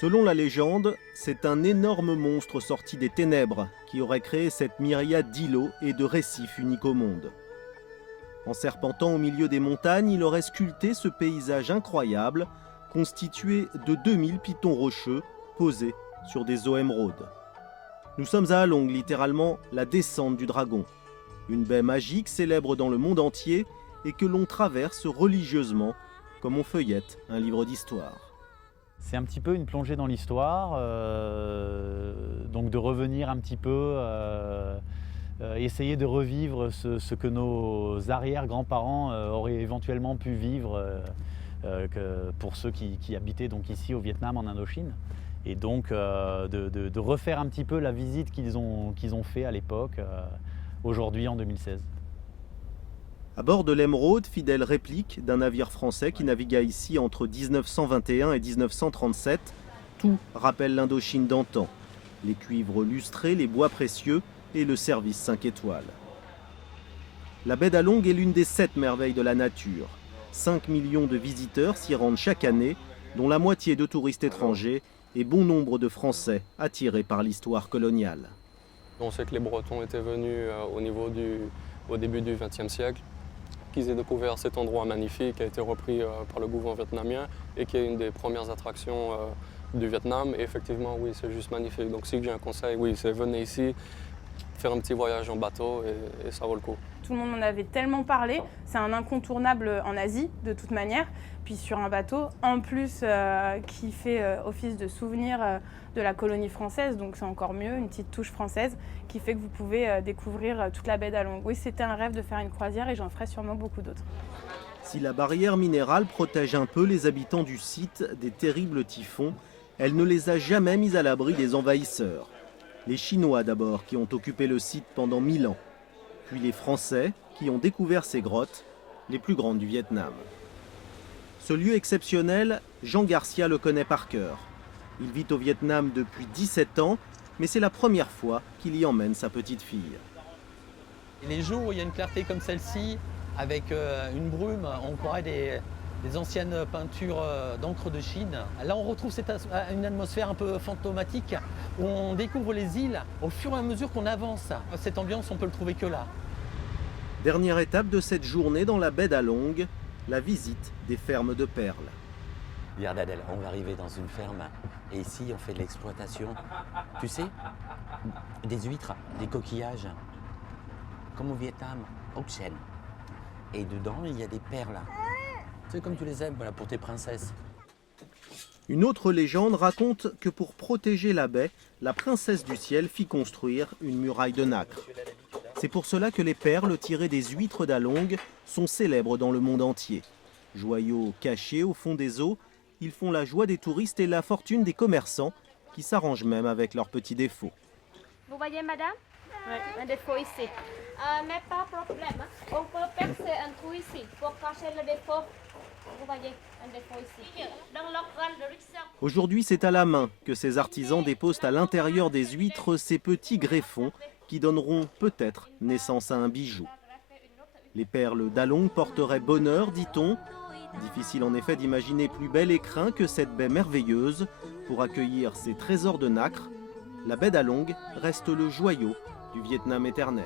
Selon la légende, c'est un énorme monstre sorti des ténèbres qui aurait créé cette myriade d'îlots et de récifs uniques au monde. En serpentant au milieu des montagnes, il aurait sculpté ce paysage incroyable, constitué de 2000 pitons rocheux posés sur des eaux émeraudes. Nous sommes à Along, littéralement la descente du dragon, une baie magique célèbre dans le monde entier et que l'on traverse religieusement comme on feuillette un livre d'histoire. C'est un petit peu une plongée dans l'histoire, donc de revenir un petit peu, essayer de revivre ce que nos arrière-grands-parents auraient éventuellement pu vivre pour ceux qui habitaient donc ici au Vietnam, en Indochine. Et donc de refaire un petit peu la visite qu'ils ont fait à l'époque, aujourd'hui en 2016. À bord de l'Emeraude, fidèle réplique d'un navire français qui navigua ici entre 1921 et 1937, tout rappelle l'Indochine d'antan. Les cuivres lustrés, les bois précieux et le service 5 étoiles. La baie d'Along est l'une des 7 merveilles de la nature. 5 millions de visiteurs s'y rendent chaque année, dont la moitié de touristes étrangers et bon nombre de Français attirés par l'histoire coloniale. On sait que les Bretons étaient venus au début du XXe siècle, qu'ils aient découvert cet endroit magnifique qui a été repris par le gouvernement vietnamien et qui est une des premières attractions du Vietnam. Et effectivement, oui, c'est juste magnifique. Donc si j'ai un conseil, oui, c'est venez ici, faire un petit voyage en bateau et ça vaut le coup. Tout le monde en avait tellement parlé, c'est un incontournable en Asie de toute manière. Puis sur un bateau, en plus qui fait office de souvenir de la colonie française, donc c'est encore mieux, une petite touche française qui fait que vous pouvez découvrir toute la baie d'Along. Oui, c'était un rêve de faire une croisière et j'en ferai sûrement beaucoup d'autres. Si la barrière minérale protège un peu les habitants du site des terribles typhons, elle ne les a jamais mis à l'abri des envahisseurs. Les Chinois d'abord, qui ont occupé le site pendant 1000 ans, puis les Français, qui ont découvert ces grottes, les plus grandes du Vietnam. Ce lieu exceptionnel, Jean Garcia le connaît par cœur. Il vit au Vietnam depuis 17 ans, mais c'est la première fois qu'il y emmène sa petite fille. Et les jours où il y a une clarté comme celle-ci, avec une brume, on croirait des anciennes peintures d'encre de Chine. Là, on retrouve une atmosphère un peu fantomatique, où on découvre les îles au fur et à mesure qu'on avance. Cette ambiance, on peut le trouver que là. Dernière étape de cette journée dans la baie d'Along, la visite des fermes de perles. Regarde Adèle, on va arriver dans une ferme et ici on fait de l'exploitation. Tu sais, des huîtres, des coquillages, comme au Vietnam, au Chien. Et dedans il y a des perles. C'est comme tu les aimes, voilà, pour tes princesses. Une autre légende raconte que pour protéger la baie, la princesse du ciel fit construire une muraille de nacre. C'est pour cela que les perles tirées des huîtres d'Along sont célèbres dans le monde entier. Joyaux cachés au fond des eaux, ils font la joie des touristes et la fortune des commerçants qui s'arrangent même avec leurs petits défauts. Vous voyez, madame? Ouais. Un défaut ici. Mais pas de problème. On peut percer un trou ici pour cacher le défaut. Vous voyez, un défaut ici. Dans leur grande rickshaw. Aujourd'hui, c'est à la main que ces artisans déposent à l'intérieur des huîtres ces petits greffons qui donneront peut-être naissance à un bijou. Les perles d'Along porteraient bonheur, dit-on. Difficile en effet d'imaginer plus bel écrin que cette baie merveilleuse pour accueillir ces trésors de nacre. La baie d'Along reste le joyau du Vietnam éternel.